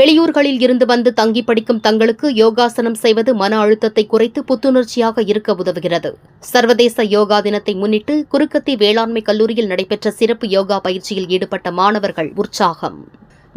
வெளியூர்களில் இருந்து வந்து தங்கி படிக்கும் தங்களுக்கு யோகாசனம் செய்வது மன அழுத்தத்தை குறைத்து புத்துணர்ச்சியாக இருக்க உதவுகிறது. சர்வதேச யோகா தினத்தை முன்னிட்டு குருக்கத்தி வேளாண்மை கல்லூரியில் நடைபெற்ற சிறப்பு யோகா பயிற்சியில் ஈடுபட்ட மாணவர்கள் உற்சாகம்.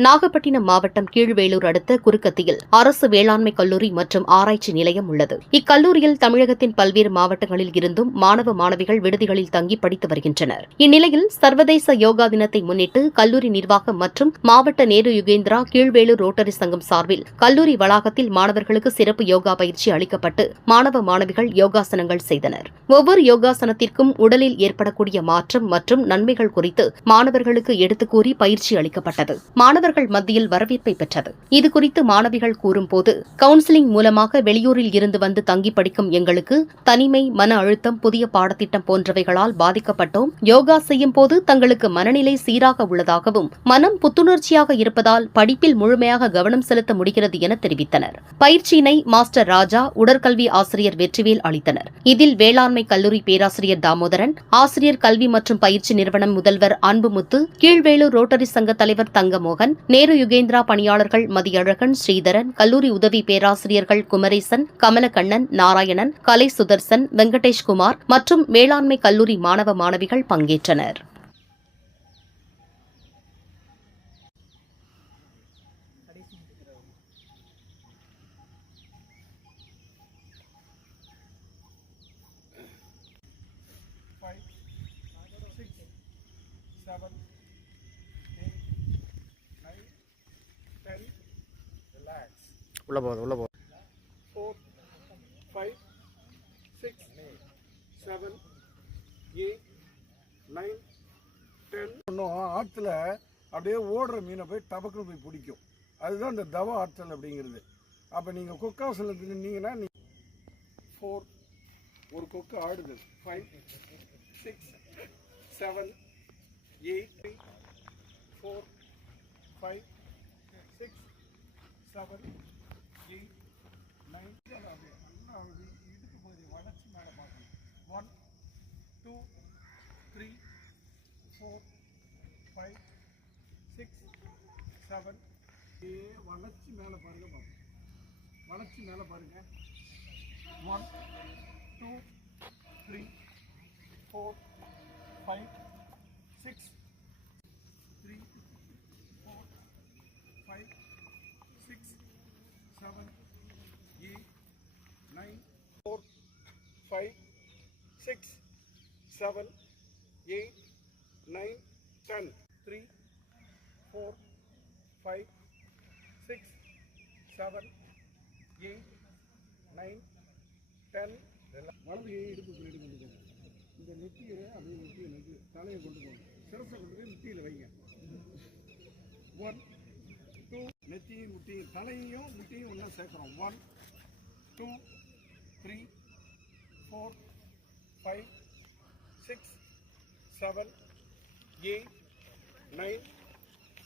நாகப்பட்டினம் மாவட்டம் கீழ்வேளூர் அடுத்த குருக்கத்தியில் அரசு வேளாண்மை கல்லூரி மற்றும் ஆராய்ச்சி நிலையம் உள்ளது. இக்கல்லூரியில் தமிழகத்தின் பல்வேறு மாவட்டங்களில் இருந்தும் மாணவ மாணவிகள் விடுதிகளில் தங்கி படித்து வருகின்றனர். இந்நிலையில் சர்வதேச யோகா தினத்தை முன்னிட்டு கல்லூரி நிர்வாகம் மற்றும் மாவட்ட நேரு யுகேந்திரா கீழ்வேளூர் ரோட்டரி சங்கம் சார்பில் கல்லூரி வளாகத்தில் மாணவர்களுக்கு சிறப்பு யோகா பயிற்சி அளிக்கப்பட்டு மாணவ மாணவிகள் யோகாசனங்கள் செய்தனர். ஒவ்வொரு யோகாசனத்திற்கும் உடலில் ஏற்படக்கூடிய மாற்றம் மற்றும் நன்மைகள் குறித்து மாணவர்களுக்கு எடுத்துக் கூறி பயிற்சி அளிக்கப்பட்டது. மாணவர்கள் மத்தியில் வரவேற்பை பெற்றது. இதுகுறித்து மாணவிகள் கூறும்போது, கவுன்சிலிங் மூலமாக வெளியூரில் இருந்து வந்து தங்கி படிக்கும் எங்களுக்கு தனிமை, மன அழுத்தம், புதிய பாடத்திட்டம் போன்றவைகளால் பாதிக்கப்பட்டோம். யோகா செய்யும் போது தங்களுக்கு மனநிலை சீராக உள்ளதாகவும் மனம் புத்துணர்ச்சியாக இருப்பதால் படிப்பில் முழுமையாக கவனம் செலுத்த முடிகிறது என தெரிவித்தனர். பயிற்சியினை மாஸ்டர் ராஜா, உடற்கல்வி ஆசிரியர் வெற்றிவேல் அளித்தனர். இதில் வேளாண்மை கல்லூரி பேராசிரியர் தாமோதரன், ஆசிரியர் கல்வி மற்றும் பயிற்சி நிறுவனம் முதல்வர் அன்புமுத்து, கீழ்வேளூர் ரோட்டரி சங்க தலைவர் தங்கமோகன், நேரு யுகேந்திரா பணியாளர்கள் மதியழகன், ஸ்ரீதரன், கல்லூரி உதவி பேராசிரியர்கள் குமரேசன், கமலக்கண்ணன், நாராயணன், கலை சுதர்சன், வெங்கடேஷ்குமார் மற்றும் வேளாண்மை கல்லூரி மாணவ மாணவிகள் பங்கேற்றனர். உள்ள போகுது 4, 5, 6, 7, 8, 9, 10. இன்னும் ஆற்றுல அப்படியே ஓடுற மீனை போய் டபக்குன்னு போய் பிடிக்கும். அதுதான் இந்த தவ ஆற்றல் அப்படிங்கிறது. அப்போ நீங்கள் கொக்காசனத்தில் நின்னீங்கன்னா 4 ஒரு கொக்கு ஆடுது, 5, 6, 7, 8, 4, 5, 6, 7, 8, 9. இடுப்பு பகுதி வளர்ச்சி மேலே பார்க்கணும். 1, 2, 3, 4, 5, 6, 7. வளர்ச்சி மேலே பாருங்க, வளர்ச்சி மேலே பாருங்க. 1, 2, 3, 4, 5, 6, 3, 4, 5, 6, 7, 8, 9, 4, 5, 6, 7, 8, 9, 10. 3, 4, 5, 6, 7, 8, 9, 10. வலது கையை இடுப்புக்கு ரெடி பண்ணிக்கோங்க. இந்த நெத்தியை அப்படியே நெத்தியை தலையை கொண்டு போங்க. சிரசை கொண்டு போய் முட்டியில் வைங்க. 1, 2. நெத்தியும் முட்டியும் தலையையும் முட்டியும் ஒன்றா சேர்க்குறோம். 1, 2, 3, 4, 5, 6, 7, 8, 9,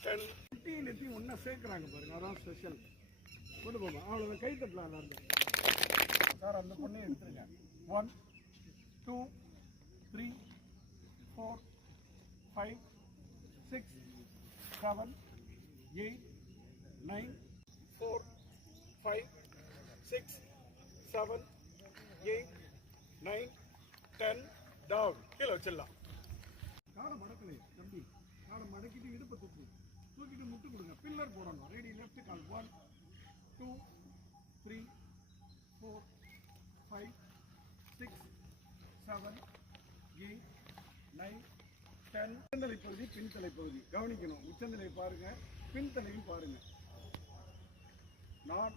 10. முட்டியும் நெத்தியும் ஒன்றா சேர்க்குறாங்க பாருங்க, அதான் ஸ்பெஷல். கொண்டு போங்க. அவ்வளோ கை தட்டலாம் எல்லாருமே. சார் அந்த பொண்ணையும் எடுத்துருங்க. 1, 2, 3, 4, 5, 6, 7, 8, 9, 4, 5, 6, 7, 8, 9, 10. டவுன். கீழே வச்சிடலாம். காலை மடக்கலை தம்பி, காலை மடக்கிட்டு இடுப்பை தூக்கிட்டு முட்டு கொடுங்க. பில்லர் போடணும். ரெடி, லெஃப்ட் கால். 1, 2, 3, 4, 5, 6, 7, 8, 9, 10. உச்சந்தலை பகுதி, பின்தலை பகுதி கவனிக்கணும். உச்சந்தலை பாருங்க, பின்தலையும் பாருங்க. நான்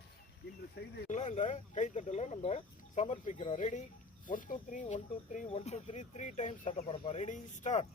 இன்று செய்த இந்த கைத்தட்டலை நம்ம சமர்ப்பிக்கிறோம். ரெடி, 1 2 3 1 2 3 1 2 3 3 டைம்ஸ் சட்டப்படப்பா. Ready, start.